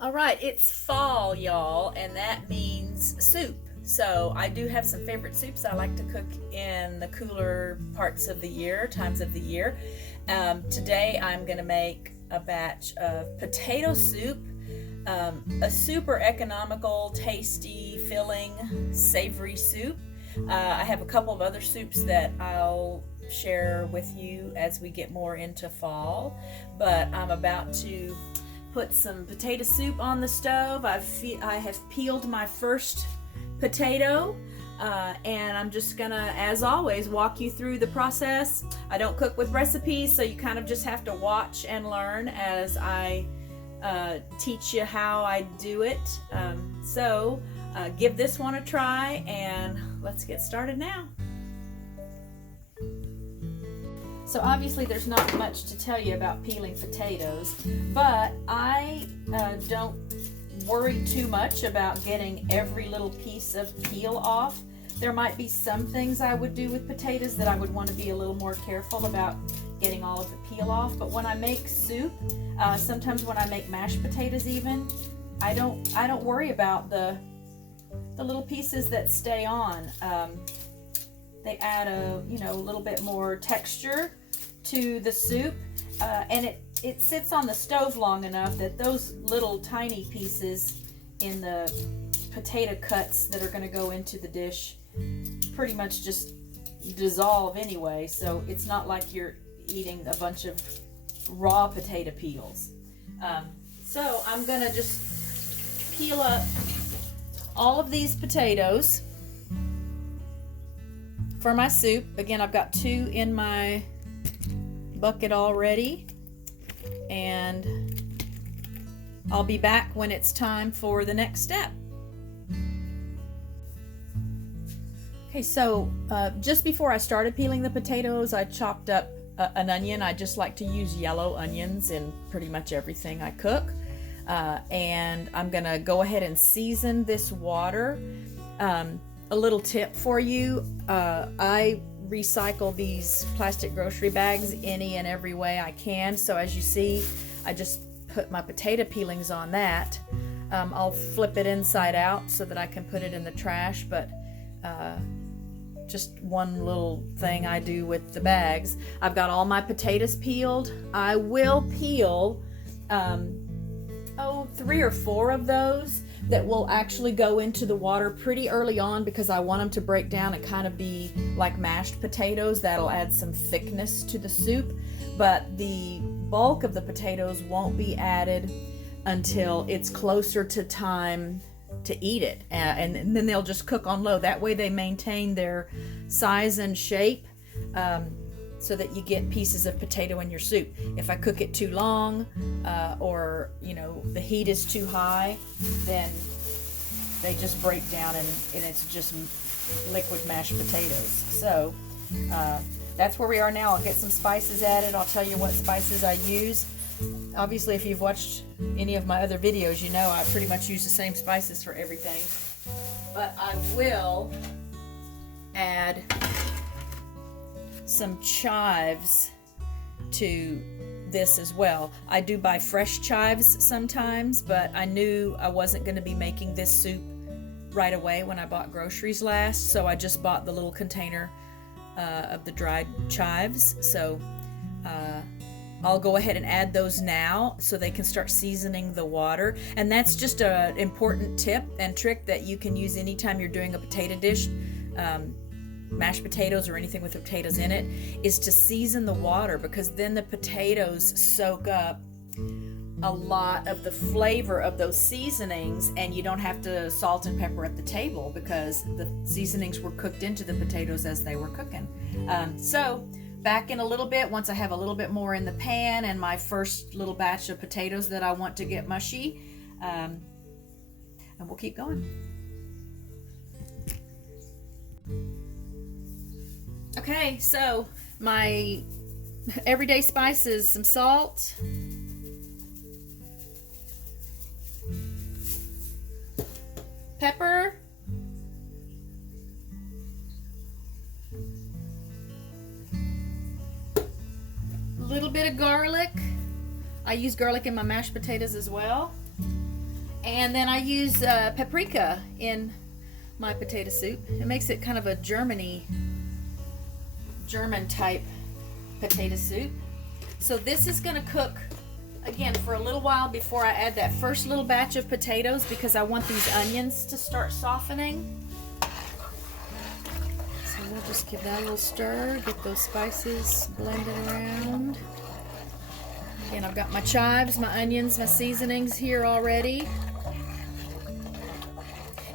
All right, it's fall, y'all, and that means soup. So I do have some favorite soups I like to cook in the cooler parts of the year, times of the year. Today I'm going to make a batch of potato soup, a super economical, tasty, filling, savory soup. I have a couple of other soups that I'll share with you as we get more into fall, but I'm about to put some potato soup on the stove. I have peeled my first potato, and I'm just gonna, as always, walk you through the process. I don't cook with recipes, so you kind of just have to watch and learn as I teach you how I do it. So give this one a try, and let's get started now. So obviously there's not much to tell you about peeling potatoes, but I don't worry too much about getting every little piece of peel off. There might be some things I would do with potatoes that I would want to be a little more careful about getting all of the peel off, but when I make soup, sometimes when I make mashed potatoes even, I don't worry about the little pieces that stay on. They add a little bit more texture to the soup, and it sits on the stove long enough that those little tiny pieces in the potato cuts that are going to go into the dish pretty much just dissolve anyway, so it's not like you're eating a bunch of raw potato peels. So I'm going to just peel up all of these potatoes for my soup. Again, I've got 2 in my bucket already, and I'll be back when it's time for the next step. Okay, so just before I started peeling the potatoes, I chopped up an onion. I just like to use yellow onions in pretty much everything I cook. And I'm gonna go ahead and season this water. A little tip for you, I recycle these plastic grocery bags any and every way I can. So as you see, I just put my potato peelings on that. I'll flip it inside out so that I can put it in the trash, but just one little thing I do with the bags. I've got all my potatoes peeled. I will peel 3 or 4 of those that will actually go into the water pretty early on because I want them to break down and kind of be like mashed potatoes. That'll add some thickness to the soup, but the bulk of the potatoes won't be added until it's closer to time to eat it, and then they'll just cook on low. That way they maintain their size and shape, so that you get pieces of potato in your soup. If I cook it too long, or the heat is too high, then they just break down and it's just liquid mashed potatoes. So that's where we are now. I'll get some spices added. I'll tell you what spices I use. Obviously, if you've watched any of my other videos, you know I pretty much use the same spices for everything. But I will add some chives to this as well. I do buy fresh chives sometimes, but I knew I wasn't going to be making this soup right away when I bought groceries last, so I just bought the little container of the dried chives. So I'll go ahead and add those now so they can start seasoning the water. And that's just an important tip and trick that you can use anytime you're doing a potato dish, mashed potatoes or anything with potatoes in it, is to season the water, because then the potatoes soak up a lot of the flavor of those seasonings, and you don't have to salt and pepper at the table because the seasonings were cooked into the potatoes as they were cooking. So back in a little bit, once I have a little bit more in the pan and my first little batch of potatoes that I want to get mushy, and we'll keep going. Okay, so my everyday spices: some salt, pepper, a little bit of garlic. I use garlic in my mashed potatoes as well. And then I use paprika in my potato soup. It makes it kind of a German type potato soup. So this is going to cook again for a little while before I add that first little batch of potatoes, because I want these onions to start softening. So we'll just give that a little stir, get those spices blended around. Again, I've got my chives, my onions, my seasonings here already.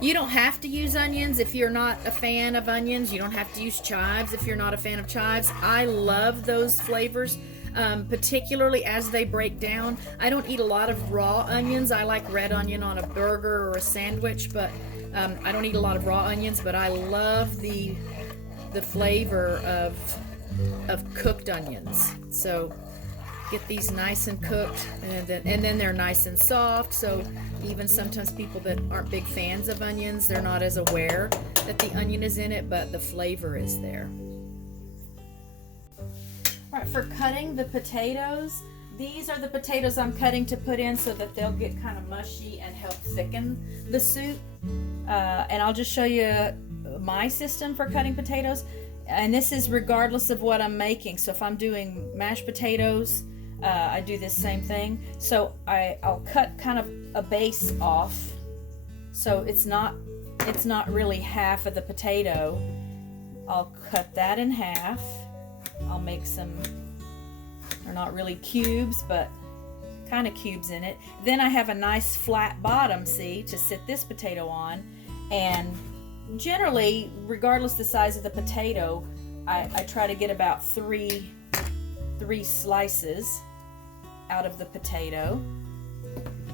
You don't have to use onions if you're not a fan of onions. You don't have to use chives if you're not a fan of chives. I love those flavors, particularly as they break down. I don't eat a lot of raw onions. I like red onion on a burger or a sandwich, but I don't eat a lot of raw onions, but I love the flavor of cooked onions. So get these nice and cooked, and then they're nice and soft, so even sometimes people that aren't big fans of onions, they're not as aware that the onion is in it, but the flavor is there. All right, for cutting the potatoes, these are the potatoes I'm cutting to put in so that they'll get kind of mushy and help thicken the soup. And I'll just show you my system for cutting potatoes, and this is regardless of what I'm making. So if I'm doing mashed potatoes, I do this same thing. So I'll cut kind of a base off, so it's not really half of the potato. I'll cut that in half. I'll make some, they're not really cubes, but kind of cubes in it. Then I have a nice flat bottom, see, to sit this potato on. And generally, regardless the size of the potato, I try to get about three slices out of the potato.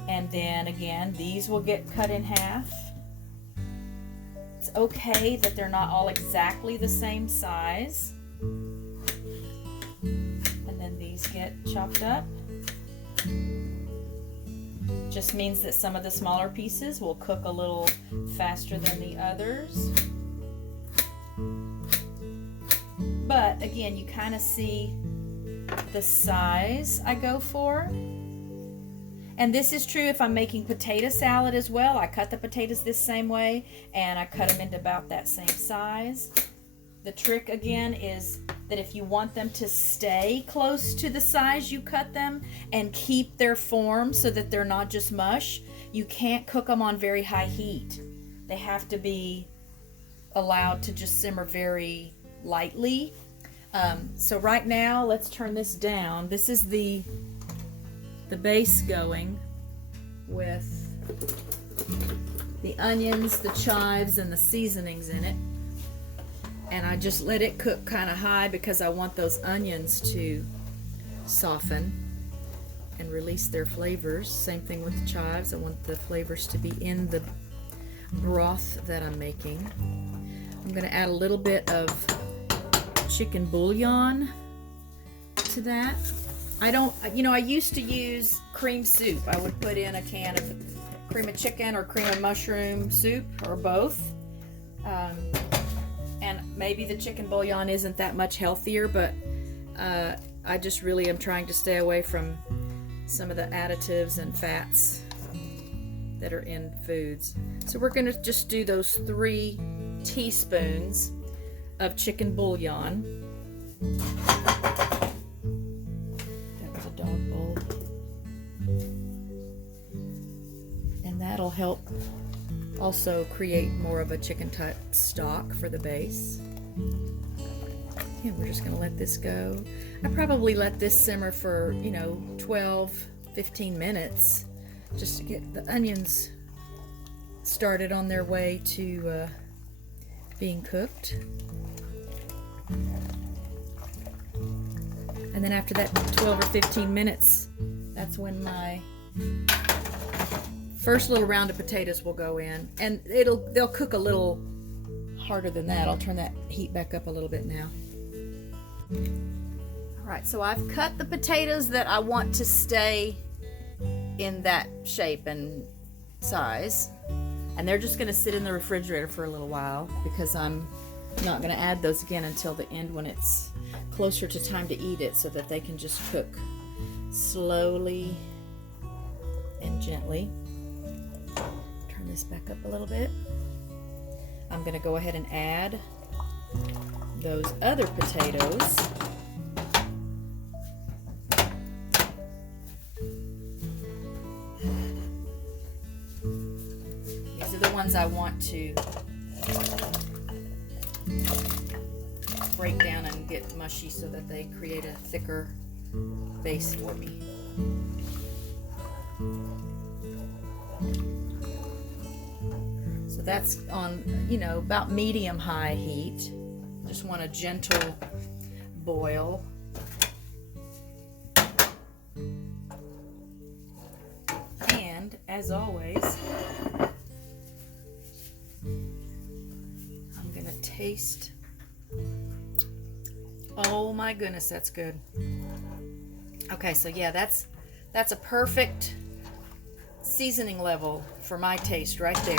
And then again, these will get cut in half. It's okay that they're not all exactly the same size. And then these get chopped up. Just means that some of the smaller pieces will cook a little faster than the others. But again, you kind of see the size I go for. And this is true if I'm making potato salad as well. I cut the potatoes this same way, and I cut them into about that same size. The trick again is that if you want them to stay close to the size you cut them and keep their form so that they're not just mush, you can't cook them on very high heat. They have to be allowed to just simmer very lightly. So right now, let's turn this down. This is the base going with the onions, the chives, and the seasonings in it. And I just let it cook kind of high because I want those onions to soften and release their flavors. Same thing with the chives. I want the flavors to be in the broth that I'm making. I'm going to add a little bit of chicken bouillon to that. I used to use cream soup. I would put in a can of cream of chicken or cream of mushroom soup, or both. And maybe the chicken bouillon isn't that much healthier, but I just really am trying to stay away from some of the additives and fats that are in foods. So we're going to just do those 3 teaspoons of chicken bouillon. That was a dog bowl. And that'll help also create more of a chicken type stock for the base. And we're just going to let this go. I probably let this simmer for 12-15 minutes just to get the onions started on their way to being cooked. And then after that 12 or 15 minutes, that's when my first little round of potatoes will go in, and they'll cook a little harder than that. I'll turn that heat back up a little bit now. All right, so I've cut the potatoes that I want to stay in that shape and size, and they're just going to sit in the refrigerator for a little while because I'm not going to add those again until the end when it's closer to time to eat it, so that they can just cook slowly and gently. Turn this back up a little bit. I'm going to go ahead and add those other potatoes. These are the ones I want to break down and get mushy so that they create a thicker base for me. So that's on, about medium-high heat. Just want a gentle boil. And as always, I'm gonna taste. Oh my goodness, that's good. Okay, so yeah, that's a perfect seasoning level for my taste right there.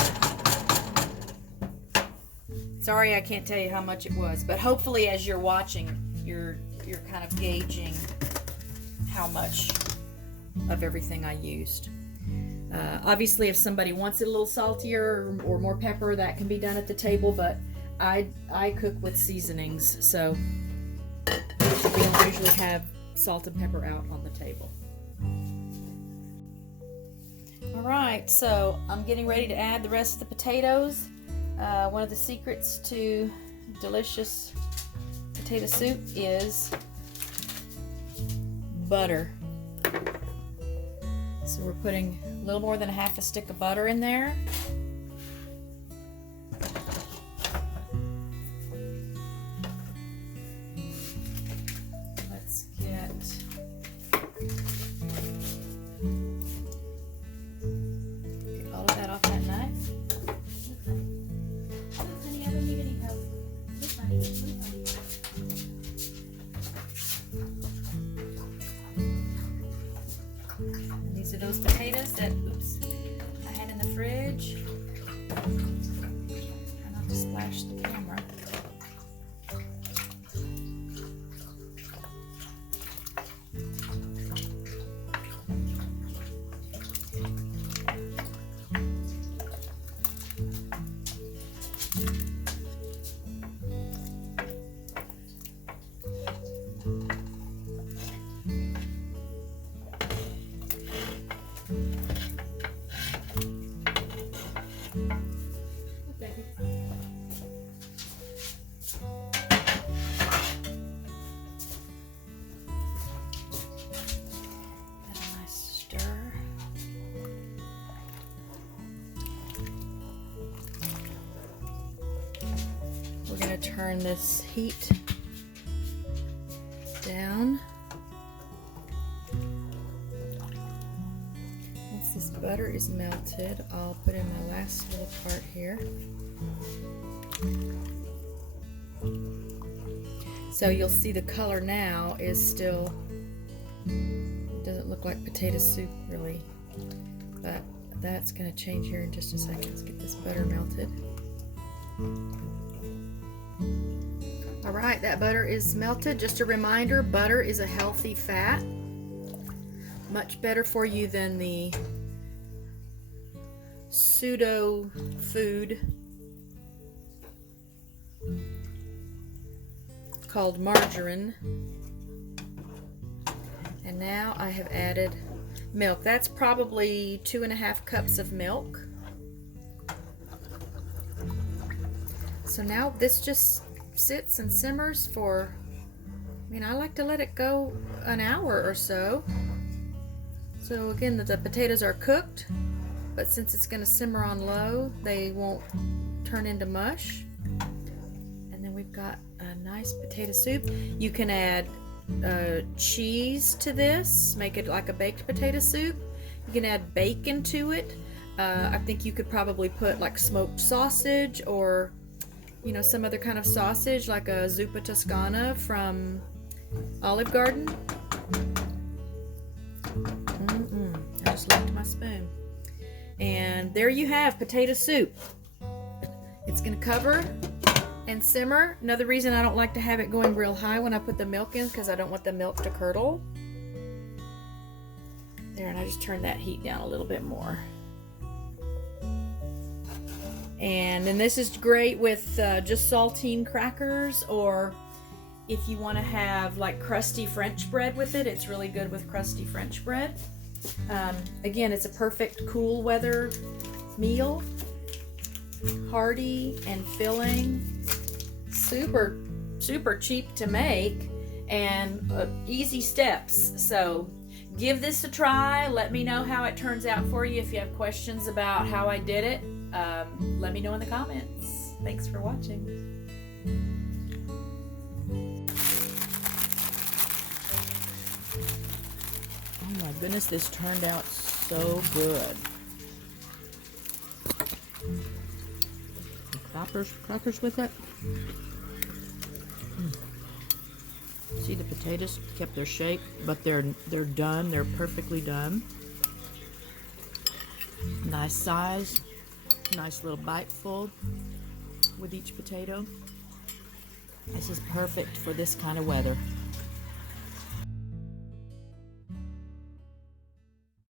Sorry I can't tell you how much it was, but hopefully as you're watching, you're kind of gauging how much of everything I used. Obviously, if somebody wants it a little saltier or more pepper, that can be done at the table, but I cook with seasonings, so we usually have salt and pepper out on the table. All right, so I'm getting ready to add the rest of the potatoes. One of the secrets to delicious potato soup is butter. So we're putting a little more than a half a stick of butter in there. Let's get all of that off that knife. Honey, I don't need any help. Look, honey, look, honey. These are those potatoes that, I had in the fridge. Try not to splash the camera. We're going to turn this heat down. Once this butter is melted, I'll put in my last little part here. So you'll see the color now is still, doesn't look like potato soup really, but that's going to change here in just a second. Let's get this butter melted. All right, that butter is melted. Just a reminder, butter is a healthy fat. Much better for you than the pseudo food called margarine. And now I have added milk. That's probably 2.5 cups of milk. So now this just sits and simmers for, I like to let it go an hour or so. So again, the potatoes are cooked, but since it's going to simmer on low, they won't turn into mush. And then we've got a nice potato soup. You can add cheese to this, make it like a baked potato soup. You can add bacon to it. I think you could probably put like smoked sausage or some other kind of sausage, like a zuppa toscana from Olive Garden. I just left my spoon. And there you have potato soup. It's going to cover and simmer. Another reason I don't like to have it going real high when I put the milk in, because I don't want the milk to curdle. There, and I just turned that heat down a little bit more. And then this is great with just saltine crackers, or if you want to have like crusty French bread with it, it's really good with crusty French bread. Again, it's a perfect cool weather meal. Hearty and filling, super cheap to make, and easy steps. So give this a try. Let me know how it turns out for you. If you have questions about how I did it, let me know in the comments. Thanks for watching. Oh my goodness, this turned out so good. Crackers with it. See, the potatoes kept their shape, but they're done. They're perfectly done. Nice size, nice little biteful with each potato. This is perfect for this kind of weather.